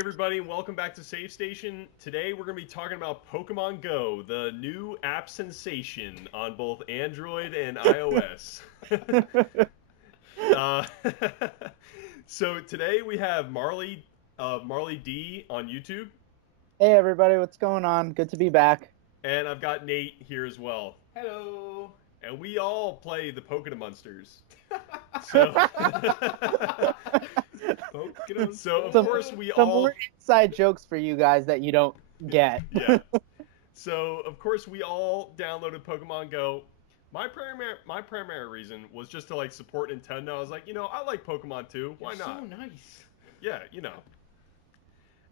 everybody, and welcome back to Save Station. Today we're going to be talking about Pokemon Go, the new app sensation on both Android and iOS. uh, so today we have Marley D on YouTube, Hey everybody, what's going on? Good to be back. and I've got Nate here as well. Hello. And we all play the Pokedemunsters. So, so of Some, course we some all more inside jokes for you guys that you don't get. yeah. So of course we all downloaded Pokemon Go. My primary reason was just to like support Nintendo. I was like, I like Pokemon too. Why You're not? So nice. Yeah,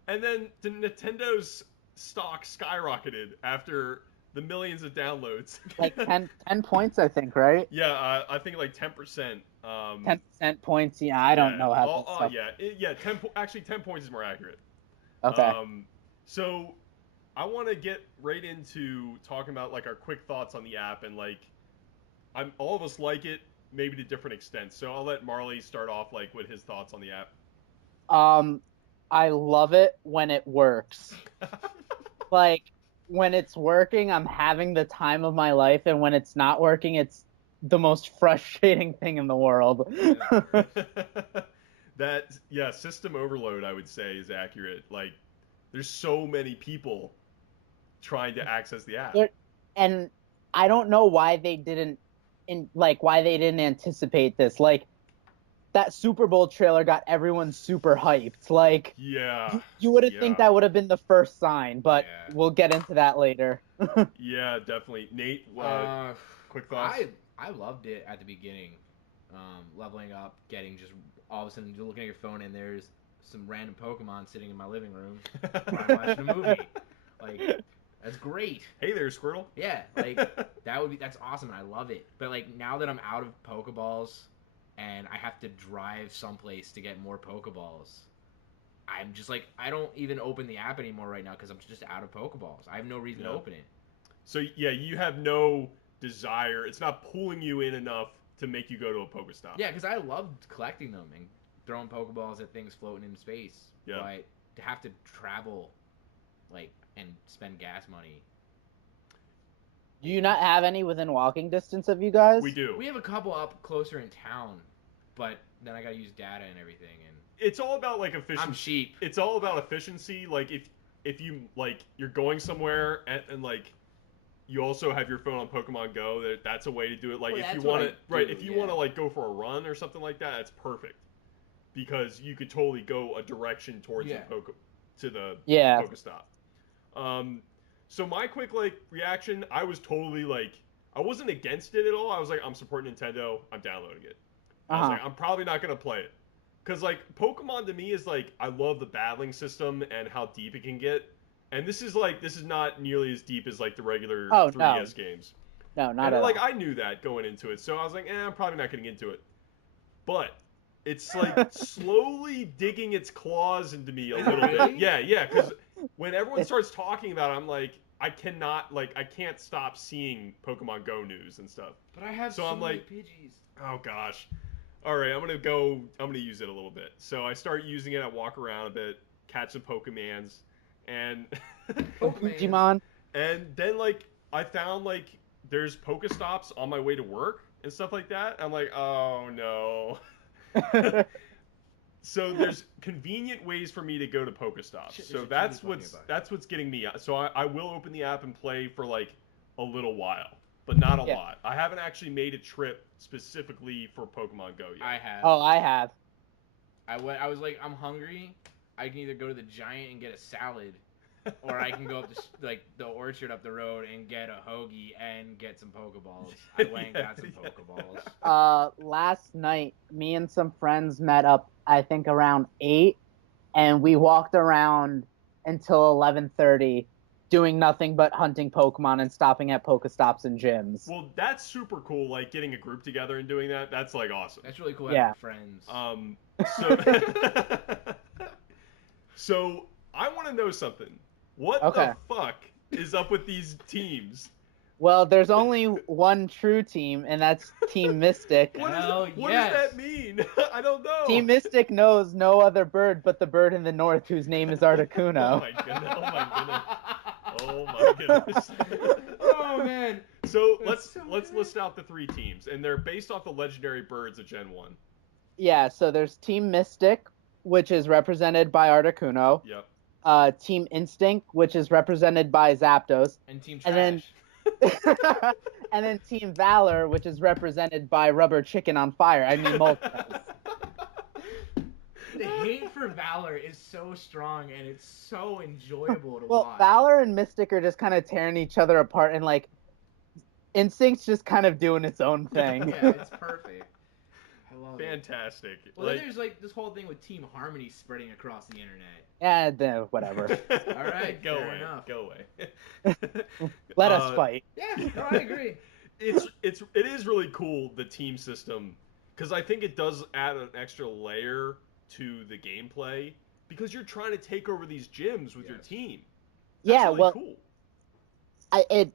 And then the Nintendo's stock skyrocketed after the millions of downloads. Like 10 points, I think, right? Yeah, I think like 10%. 10% points. Yeah, I don't know how this stuff. Yeah. Actually, 10 points is more accurate. Okay. So I want to get right into talking about like our quick thoughts on the app and like all of us like it, maybe to different extents. So I'll let Marley start off like with his thoughts on the app. I love it when it works. Like when it's working, I'm having the time of my life, and when it's not working, it's the most frustrating thing in the world. System overload, I would say, is accurate. Like, there's so many people trying to access the app. And I don't know why they didn't anticipate this. Like that Super Bowl trailer got everyone super hyped. Like, yeah, you would think that would have been the first sign, but we'll get into that later. Yeah, definitely. Nate, quick thoughts? I loved it at the beginning. Leveling up, getting just all of a sudden you're looking at your phone and there's some random Pokemon sitting in my living room while I'm watching a movie. Like, that's great. Hey there, Squirtle. Yeah, like that's awesome and I love it. But like now that I'm out of Pokeballs and I have to drive someplace to get more Pokeballs, I'm just like, I don't even open the app anymore right now because I'm just out of Pokeballs. I have no reason to open it. So yeah, you have no desire. It's not pulling you in enough to make you go to a Pokestop. Yeah, because I loved collecting them and throwing Pokeballs at things floating in space. Yeah. But to have to travel, like, and spend gas money. Do you not have any within walking distance of you guys? We do. We have a couple up closer in town, but then I gotta use data and everything. And it's all about like efficiency. I'm cheap. It's all about efficiency. Like if you like you're going somewhere and like you also have your phone on Pokemon Go, that's a way to do it. Like if you want to want to like go for a run or something like that, that's perfect because you could totally go a direction towards the Pokestop. So my quick like reaction, I was totally like, I wasn't against it at all. I was like, I'm supporting Nintendo. I'm downloading it. I was like, I'm probably not gonna play it because like Pokemon to me is like, I love the battling system and how deep it can get. And this is not nearly as deep as like the regular 3DS games. No, not at all. Like I knew that going into it, so I was like, I'm probably not getting into it. But it's like slowly digging its claws into me a little bit. Yeah, because when everyone starts talking about it, I'm like, I can't stop seeing Pokemon Go news and stuff. But I have so many Pidgeys. Oh gosh. All right, I'm gonna use it a little bit. So I start using it. I walk around a bit, catch some Pokemans. And Digimon. And then like I found like there's Pokestops on my way to work and stuff like that. I'm like, oh no. So there's convenient ways for me to go to Pokestops. So that's what's getting me. So I will open the app and play for like a little while, but not a lot. I haven't actually made a trip specifically for Pokemon Go yet. I have. Oh, I have. I was like, I'm hungry. I can either go to the Giant and get a salad, or I can go up the orchard up the road and get a hoagie and get some Pokeballs. I went and got some Pokeballs. Last night, me and some friends met up, I think around 8, and we walked around until 11:30, doing nothing but hunting Pokemon and stopping at Pokestops and gyms. Well, that's super cool. Like getting a group together and doing that. That's like awesome. That's really cool having friends. So I want to know something. What the fuck is up with these teams? Well, there's only one true team, and that's Team Mystic. What does that mean? I don't know. Team Mystic knows no other bird but the bird in the north, whose name is Articuno. Oh my goodness! Oh my goodness! Oh man! So let's list out the 3 teams, and they're based off the legendary birds of Gen 1. Yeah, so there's Team Mystic, which is represented by Articuno. Yep. Team Instinct, which is represented by Zapdos. And Team Trash. And then Team Valor, which is represented by Rubber Chicken on Fire. I mean, Moltres. The hate for Valor is so strong, and it's so enjoyable to watch. Well, Valor and Mystic are just kind of tearing each other apart, and like Instinct's just kind of doing its own thing. Yeah, it's perfect. I love Fantastic. Well, then there's like this whole thing with Team Harmony spreading across the internet. Yeah, whatever. All right, go fair away. enough. Go away. Let us fight. Yeah, no, I agree. It is really cool, the team system, because I think it does add an extra layer to the gameplay, because you're trying to take over these gyms with your team. That's really cool. It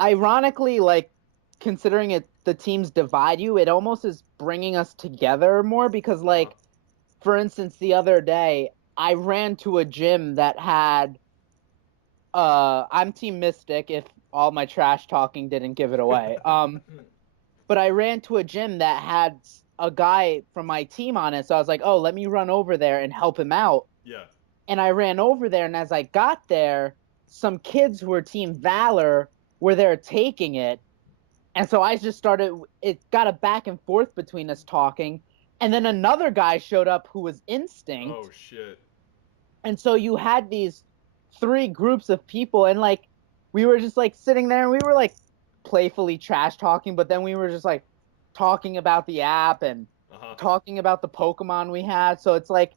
ironically, like, considering the teams divide you, it almost is bringing us together more, because like, for instance, the other day I ran to a gym that had I'm Team Mystic, if all my trash talking didn't give it away. But I ran to a gym that had a guy from my team on it, so I was like, oh, let me run over there and help him out. Yeah. And I ran over there, and as I got there, some kids who were Team Valor were there taking it. And so I just it got a back and forth between us talking. And then another guy showed up who was Instinct. Oh, shit. And so you had these 3 groups of people, and like, we were just like sitting there, and we were like playfully trash talking, but then we were just like talking about the app and talking about the Pokemon we had. So it's like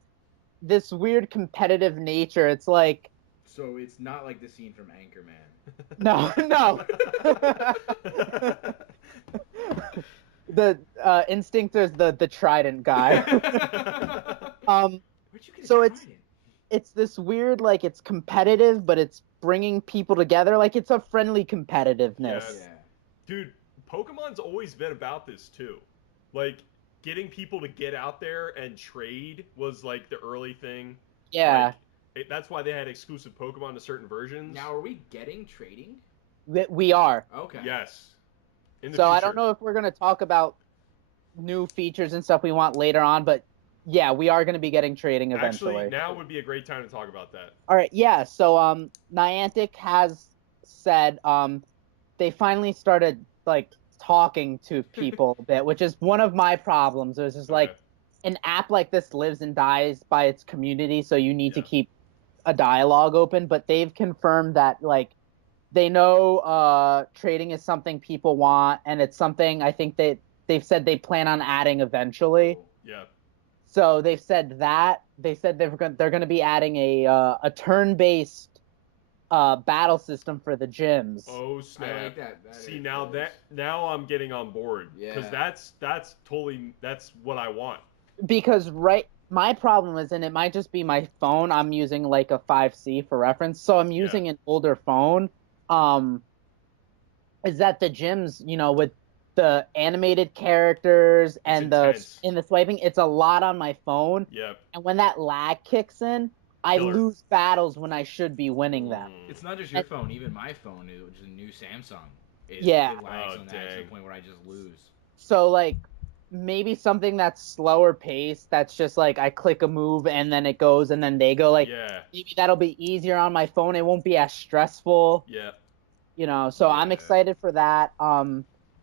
this weird competitive nature. It's like, so it's not like the scene from Anchorman. No. The Instinct is the Trident guy. Where'd you get so a it's Trident? It's this weird, like, it's competitive, but it's bringing people together. Like, it's a friendly competitiveness. Yeah. Dude, Pokemon's always been about this too. Like, getting people to get out there and trade was like the early thing. Yeah. Like, that's why they had exclusive Pokemon to certain versions. Now, are we getting trading? We are. Okay. Yes. In the So future. I don't know if we're going to talk about new features and stuff we want later on, but yeah, we are going to be getting trading eventually. Actually, now would be a great time to talk about that. All right, yeah. So Niantic has said they finally started like talking to people a bit, which is one of my problems. It was just like an app like this lives and dies by its community, so you need to keep a dialogue open. But they've confirmed that like they know trading is something people want, and it's something I think they've said they plan on adding eventually. Yeah. So they've said that. They said they're going to be adding a turn-based battle system for the gyms. Oh snap! I like that. See now I'm getting on board because that's what I want. Because my problem is, and it might just be my phone. I'm using like a 5C for reference, so I'm using an older phone. Is that the gyms, with the animated characters and the swiping, it's a lot on my phone. Yep. And when that lag kicks in, I lose battles when I should be winning them. It's not just your phone, even my phone, which is a new Samsung. It lags on that to the point where I just lose. So like maybe something that's slower paced, that's just like I click a move and then it goes and then they go, like maybe that'll be easier on my phone. It won't be as stressful. Yeah. So I'm excited for that.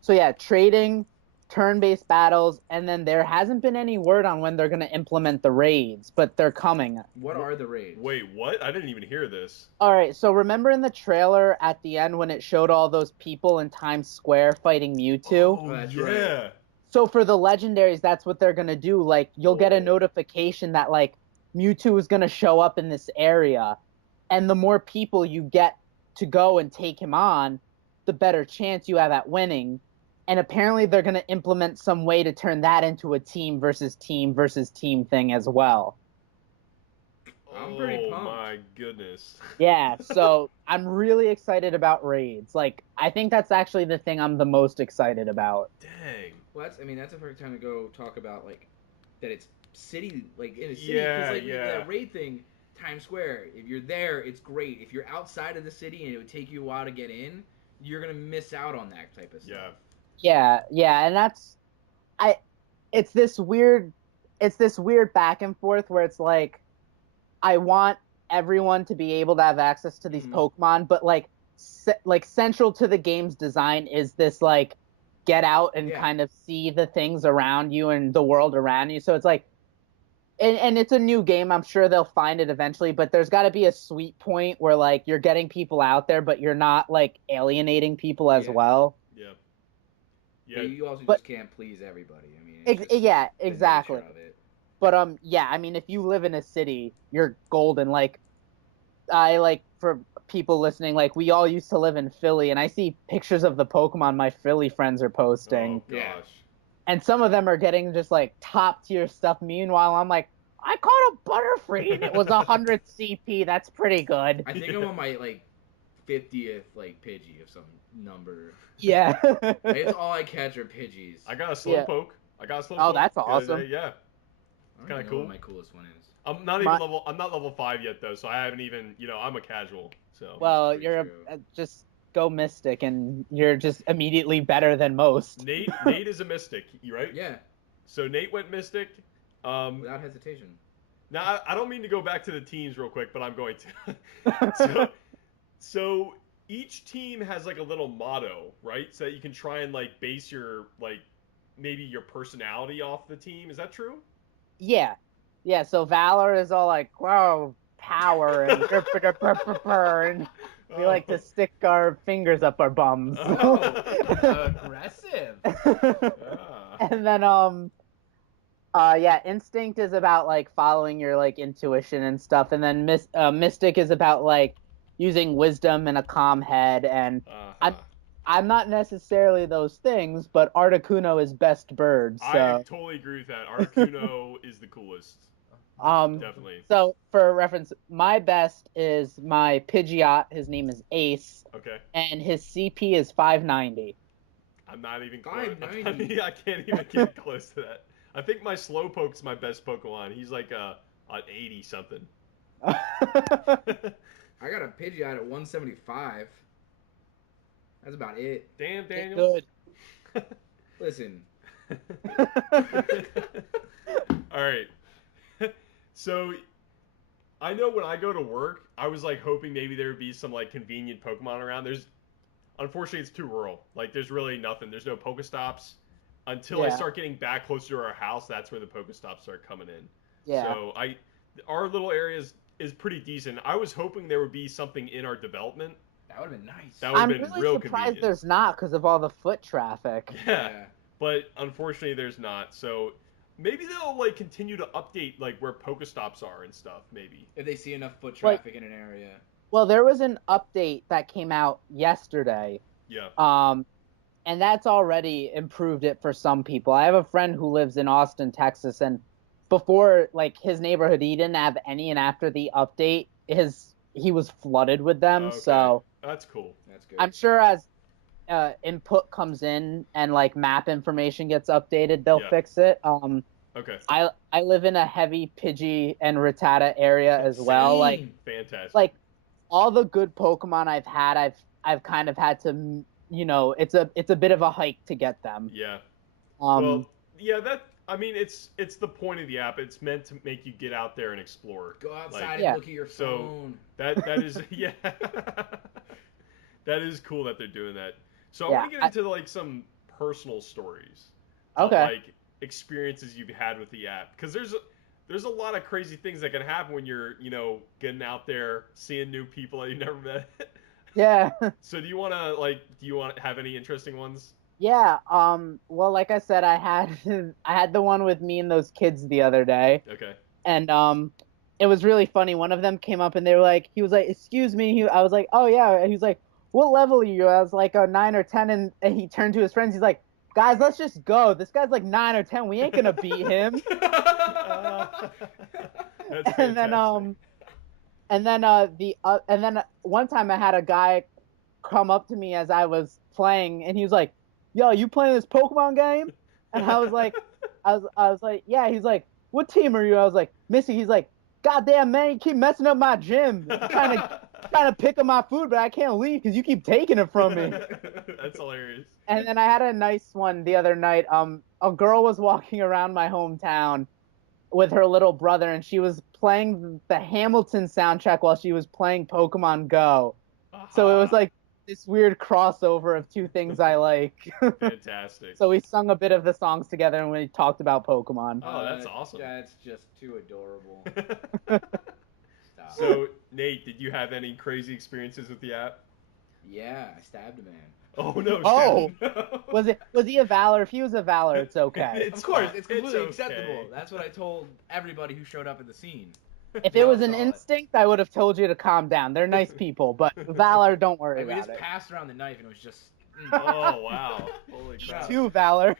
So yeah, trading, turn-based battles, and then there hasn't been any word on when they're going to implement the raids, but they're coming. What are the raids? Wait, what? I didn't even hear this. All right, so remember in the trailer at the end when it showed all those people in Times Square fighting Mewtwo? Oh, that's right. So for the legendaries, that's what they're going to do. Like, you'll get a notification that, like, Mewtwo is going to show up in this area, and the more people you get to go and take him on, the better chance you have at winning. And apparently they're going to implement some way to turn that into a team versus team thing as well. I'm pretty pumped. Oh my goodness. Yeah, so I'm really excited about raids. Like, I think that's actually the thing I'm the most excited about. Dang. Well, that's a perfect time to go talk about like that it's city like in a city Yeah, like yeah. that raid thing. Times Square. If you're there, it's great. If you're outside of the city and it would take you a while to get in, you're gonna miss out on that type of stuff. Yeah, and it's this weird back and forth where it's like, I want everyone to be able to have access to these Pokemon, but like central to the game's design is this like get out and kind of see the things around you and the world around you. So it's like, and it's a new game. I'm sure they'll find it eventually, but there's got to be a sweet point where like you're getting people out there, but you're not like alienating people as well. Yeah. Yeah. You also just can't please everybody. I mean, yeah, exactly. But I mean, if you live in a city, you're golden. Like, for people listening, like we all used to live in Philly, and I see pictures of the Pokemon my Philly friends are posting. Oh gosh. And some of them are getting just like top tier stuff. Meanwhile, I'm like, I caught a Butterfree and it was 100 CP. That's pretty good. I think I'm on my like 50th like Pidgey of some number. Yeah. It's all I catch are Pidgeys. I got a Slowpoke. Oh, that's awesome. Yeah. It's kind of cool. What my coolest one is. I'm not level 5 yet though, so I haven't even, I'm a casual. So. Well, you're just go Mystic and you're just immediately better than most. Nate is a Mystic, right? Yeah. So Nate went Mystic. Without hesitation. Now I don't mean to go back to the teams real quick, but I'm going to. so each team has like a little motto, right? So that you can try and like base your like maybe your personality off the team. Is that true? Yeah. So Valor is all like, wow, power and and we like to stick our fingers up our bums. Aggressive. And then Instinct is about like following your like intuition and stuff, and then Mystic is about like using wisdom and a calm head, and I'm not necessarily those things, but Articuno is best bird. So. I totally agree with that. Articuno is the coolest. Definitely. So, for reference, my best is my Pidgeot. His name is Ace. Okay. And his CP is 590. I'm not even close. I can't even get close to that. I think my Slowpoke's my best Pokemon. He's like an 80 something. I got a Pidgeot at 175. That's about it. Damn, Daniel. Good. Listen. All right. So, I know when I go to work, I was like hoping maybe there would be some like convenient Pokemon around. Unfortunately, it's too rural. Like, there's really nothing. There's no Pokestops. Until I start getting back closer to our house, that's where the Pokestops start coming in. Yeah. So our little area is pretty decent. I was hoping there would be something in our development. That would have been nice. That would have been really real surprised convenient. there's not because of all the foot traffic. Yeah. But unfortunately, there's not. So maybe they'll like continue to update like where Pokestops are and stuff. Maybe if they see enough foot traffic in an area. Well, there was an update that came out yesterday. Yeah. And that's already improved it for some people. I have a friend who lives in Austin, Texas, and before, like, his neighborhood, he didn't have any, and after the update, he was flooded with them, okay. So... That's cool. That's good. I'm sure as input comes in and, like, map information gets updated, they'll fix it. Okay. I live in a heavy Pidgey and Rattata area as well. Like, fantastic. Like, all the good Pokemon I've had, I've kind of had to... it's a bit of a hike to get them. Yeah. Well, yeah, it's the point of the app. It's meant to make you get out there and explore. Go outside and look at your phone. So that is that is cool that they're doing that. So I want to get into like some personal stories. Okay. Of, like experiences you've had with the app, because there's a lot of crazy things that can happen when you're getting out there, seeing new people that you never met. Yeah. So do you want to have any interesting ones? Yeah. Well, like I said, I had the one with me and those kids the other day. Okay. And it was really funny. One of them came up and he was like, "Excuse me." I was like, "Oh yeah." He was like, "What level are you?" I was like, 9 or 10. And he turned to his friends. He's like, "Guys, let's just go. This guy's like 9 or 10. We ain't gonna beat him." That's and then And then one time I had a guy come up to me as I was playing, and he was like, "Yo, you playing this Pokemon game?" And I was like, "Yeah." He's like, "What team are you?" I was like, "Missy." He's like, "Goddamn man, you keep messing up my gym. I'm trying to pick up my food, but I can't leave because you keep taking it from me." That's hilarious. And then I had a nice one the other night. A girl was walking around my hometown with her little brother, and she was playing the Hamilton soundtrack while she was playing Pokemon Go. So it was like this weird crossover of two things I like. Fantastic. So we sung a bit of the songs together and we talked about Pokemon. Oh, that's awesome. That's just too adorable. Stop. So, Nate, did you have any crazy experiences with the app? Yeah, I stabbed a man. Oh no! Oh, no. was he a Valor? If he was a Valor, it's okay. Of course, it's completely okay. acceptable. That's what I told everybody who showed up at the scene. If it was an instinct, I would have told you to calm down. They're nice people, but Valor, don't worry about it. We just passed around the knife and it was just. Oh wow! Holy crap! Two Valor.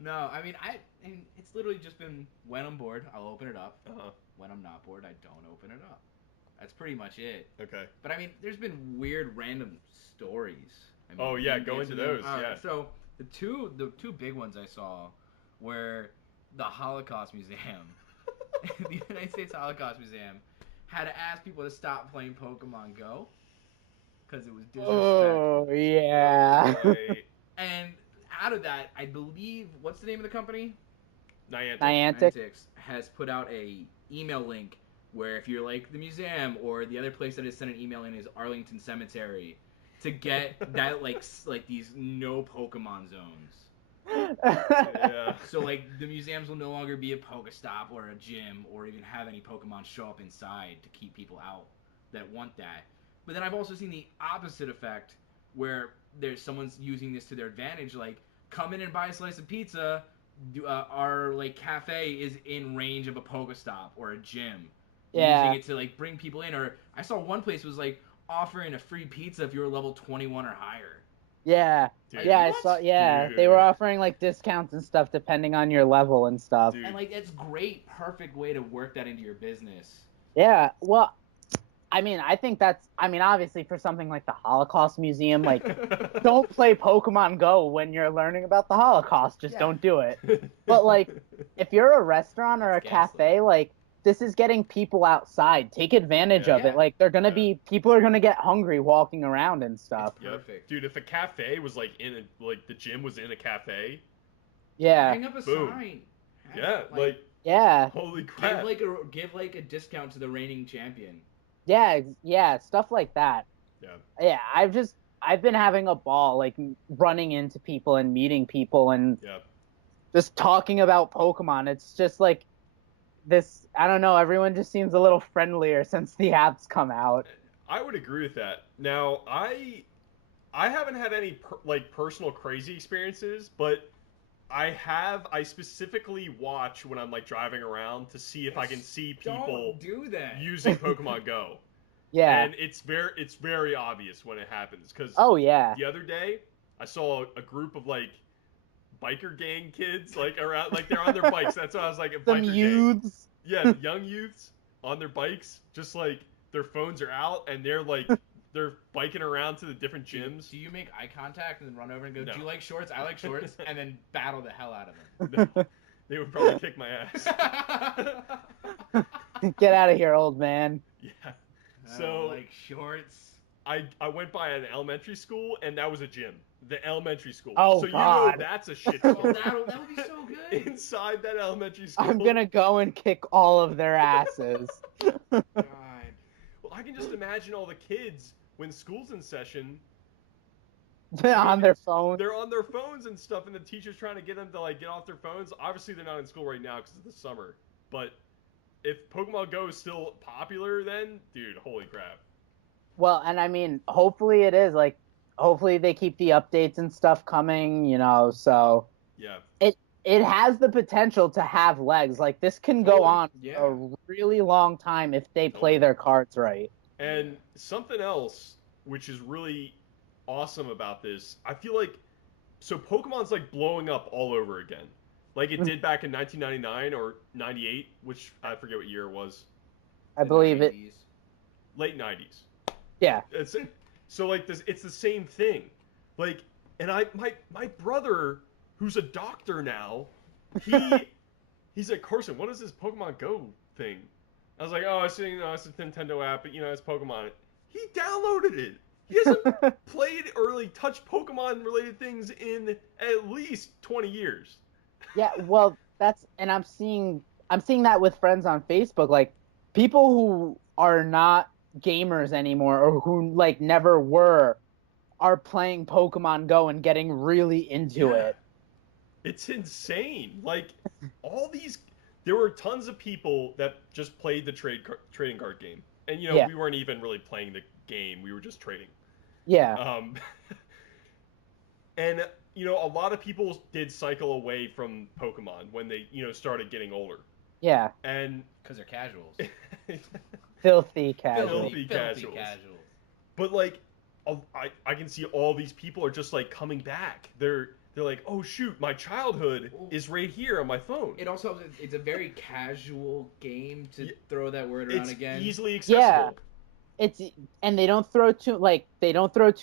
No, I mean it's literally just been when I'm bored, I'll open it up. When I'm not bored, I don't open it up. That's pretty much it. Okay. But I mean, there's been weird random stories. I mean, oh yeah, go into those. Yeah. So the two big ones I saw were the Holocaust Museum. The United States Holocaust Museum had to ask people to stop playing Pokemon Go because it was disrespectful. Oh yeah. Right. And out of that, I believe, what's the name of the company? Niantic has put out a email link where if you're like the museum or the other place that is sent an email in is Arlington Cemetery to get that like these no Pokemon zones. Yeah. So like the museums will no longer be a Pokestop or a gym or even have any Pokemon show up inside to keep people out that want that. But then I've also seen the opposite effect where there's someone's using this to their advantage, like come in and buy a slice of pizza. Our like cafe is in range of a Pokestop or a gym. Yeah. Using it to like bring people in, or I saw one place was like offering a free pizza if you were level 21 or higher. Yeah. Dude, yeah, what? I saw. Yeah, Dude. they were offering like discounts and stuff depending on your level and stuff. Dude. And like that's great, perfect way to work that into your business. Yeah. Well, I mean, I think that's. I mean, obviously for something like the Holocaust Museum, like don't play Pokemon Go when you're learning about the Holocaust. Just don't do it. But like, if you're a restaurant or a cafe, like this is getting people outside. Take advantage of it. Like they're gonna be people are gonna get hungry walking around and stuff. Perfect. Dude, if a cafe was like the gym was in a cafe. Yeah. Hang up a sign. Yeah, like yeah. Holy crap. Give like a discount to the reigning champion. Yeah, stuff like that. Yeah, I've been having a ball, like running into people and meeting people and just talking about Pokemon. It's just like this, I don't know, everyone just seems a little friendlier since the app's come out. I would agree with that. Now, I haven't had any personal crazy experiences, but I specifically watch when I'm like driving around to see if I can see people do that. using Pokemon Go. Yeah. And it's very obvious when it happens because the other day I saw a group of like biker gang kids like around, like they're on their bikes. That's why I was like, some youths. Gang. Yeah, young youths on their bikes, just like their phones are out and they're like they're biking around to the different gyms. Do you make eye contact and then run over and go, "Do you like shorts? I like shorts," and then battle the hell out of them? No, they would probably kick my ass. Get out of here, old man. Yeah. So like shorts. I went by an elementary school and that was a gym. The elementary school. Oh, so God. You know that's a shit school. That would be so good. Inside that elementary school. I'm gonna go and kick all of their asses. God. Well, I can just imagine all the kids when school's in session. On their phones. They're on their phones and stuff, and the teacher's trying to get them to like get off their phones. Obviously, they're not in school right now because it's the summer. But if Pokemon Go is still popular, then dude, holy crap. Well, and I mean, hopefully it is. Like, hopefully they keep the updates and stuff coming. You know, so yeah. It has the potential to have legs. Like this can go on a really long time if they play their cards right. And something else, which is really awesome about this, I feel like, so Pokemon's like blowing up all over again, like it did back in 1999 or 98, which I forget what year it was. I believe 90s. it. Late 90s. Yeah. So like this, it's the same thing. Like, and my brother, who's a doctor now, he's like, Carson, what is this Pokemon Go thing? I was like, oh, it's a Nintendo app, but it's Pokemon. He downloaded it. He hasn't played or really touched Pokemon related things in at least 20 years. Yeah, well, I'm seeing that with friends on Facebook, like people who are not gamers anymore or who like never were are playing Pokemon Go and getting really into it. It's insane. Like there were tons of people that just played the trading card game, and we weren't even really playing the game; we were just trading. Yeah. And a lot of people did cycle away from Pokemon when they started getting older. Yeah. And because they're casuals. Filthy casuals. Filthy casuals. But like, I can see all these people are just like coming back. They're like, oh shoot, my childhood is right here on my phone. It also it's a very casual game to throw that word around again. It's easily accessible. Yeah. And they don't throw too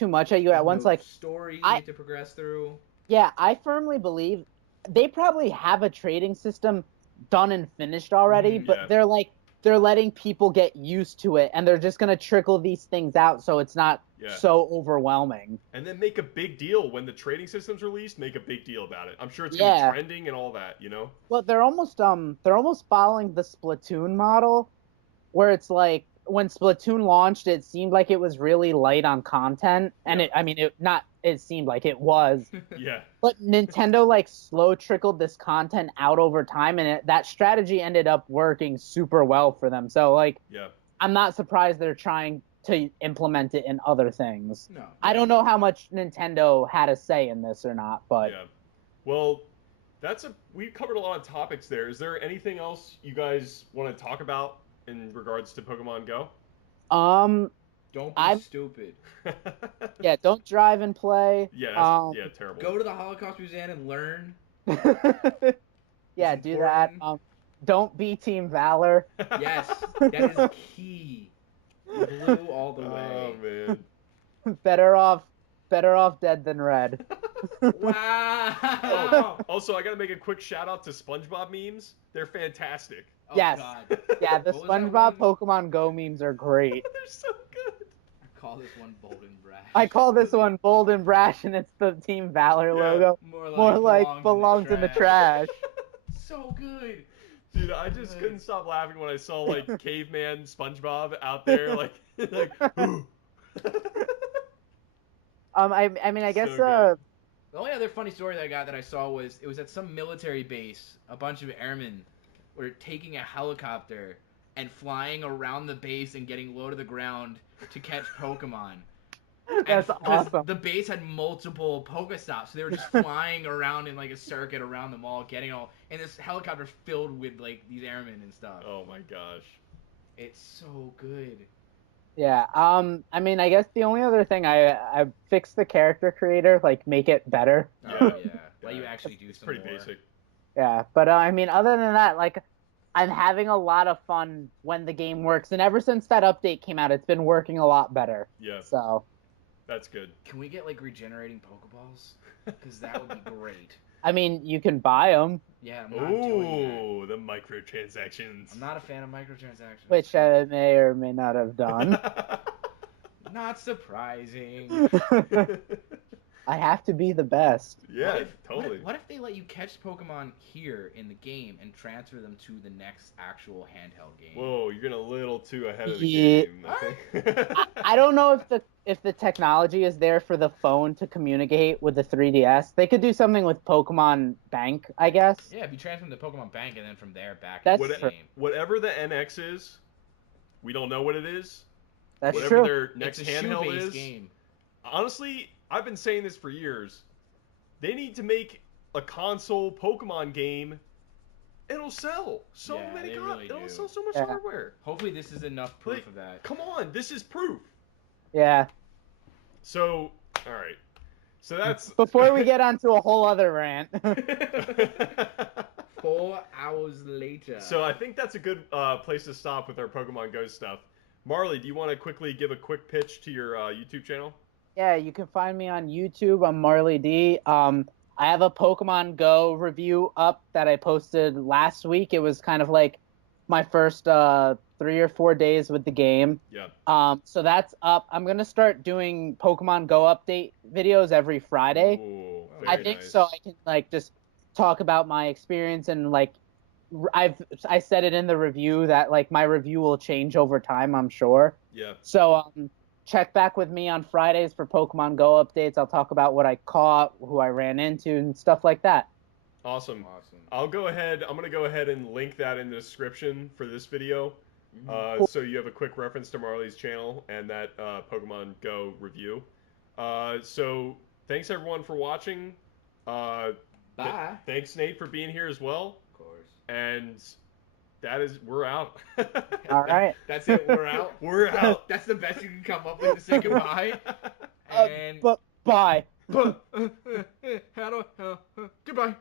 much at you at once. Like story you need to progress through. Yeah, I firmly believe they probably have a trading system done and finished already, but they're letting people get used to it, and they're just gonna trickle these things out so it's not so overwhelming. And then make a big deal when the trading system's released. Make a big deal about it. I'm sure it's gonna be trending and all that. Well, they're almost following the Splatoon model, where it's like when Splatoon launched, it seemed like it was really light on content, and it seemed like it was. Yeah. But Nintendo like slow trickled this content out over time, and that strategy ended up working super well for them. So like, I'm not surprised they're trying to implement it in other things. No. I don't know how much Nintendo had a say in this or not, but well, we covered a lot of topics there. Is there anything else you guys want to talk about in regards to Pokemon Go? Don't be stupid. Yeah, don't drive and play. Yeah, terrible. Go to the Holocaust Museum and learn. Yeah, do that. Don't be Team Valor. Yes, that is key. Blue all the way. Oh man. Better off dead than red. Wow. Also, I gotta make a quick shout out to SpongeBob memes. They're fantastic. Oh, yes. God. Yeah, the SpongeBob Pokemon Go memes are great. They're so good. I call this one Bold and Brash. I call this one Bold and Brash, and it's the Team Valor logo. More like belongs in the trash. So good. Dude, I just couldn't stop laughing when I saw like caveman SpongeBob out there, like. I mean, I guess. The only other funny story that I saw was it was at some military base. A bunch of airmen were taking a helicopter and flying around the base and getting low to the ground to catch Pokemon. That's awesome. The base had multiple Pokestops, so they were just flying around in like a circuit around the mall, getting all. And this helicopter filled with like these airmen and stuff. Oh my gosh. It's so good. Yeah. I mean, I guess the only other thing I fixed the character creator, like make it better. Oh yeah. Let you actually do some pretty more. basic. Yeah, but I mean, other than that, like, I'm having a lot of fun when the game works, and ever since that update came out, it's been working a lot better. Yeah. So. That's good. Can we get like regenerating Pokeballs? Because that would be great. I mean, you can buy them. Yeah, I'm not doing that. Ooh, the microtransactions. I'm not a fan of microtransactions. Which I may or may not have done. Not surprising. I have to be the best. Yeah, totally. What if they let you catch Pokemon here in the game and transfer them to the next actual handheld game? Whoa, you're getting a little too ahead of the game. I don't know if the technology is there for the phone to communicate with the 3DS. They could do something with Pokemon Bank, I guess. Yeah, if you transfer them to Pokemon Bank and then from there back into the game. Whatever the NX is, we don't know what it is. That's whatever true. Their next handheld is. Game. Honestly, I've been saying this for years. They need to make a console Pokemon game. It'll sell so many copies. It'll sell so much hardware. Hopefully this is enough proof of that. Come on, this is proof. Yeah. So, all right. So that's before we get onto a whole other rant. Full 4 hours later. So I think that's a good place to stop with our Pokemon Go stuff. Marley, do you want to quickly give a quick pitch to your YouTube channel? Yeah, you can find me on YouTube. I'm Marley D. I have a Pokemon Go review up that I posted last week. It was kind of like my first 3 or 4 days with the game. Yeah. So that's up. I'm gonna start doing Pokemon Go update videos every Friday. Ooh, I think nice. so I can like just talk about my experience and like I said it in the review that like my review will change over time, I'm sure. Yeah. So check back with me on Fridays for Pokemon Go updates. I'll talk about what I caught, who I ran into, and stuff like that. Awesome. I'm gonna go ahead and link that in the description for this video. Cool. So you have a quick reference to Marley's channel and that Pokemon Go review. So thanks everyone for watching. Bye. Thanks Nate for being here as well. Of course. And we're out. All right. That's it. We're out. We're out. That's the best you can come up with to say goodbye. And But bye. goodbye.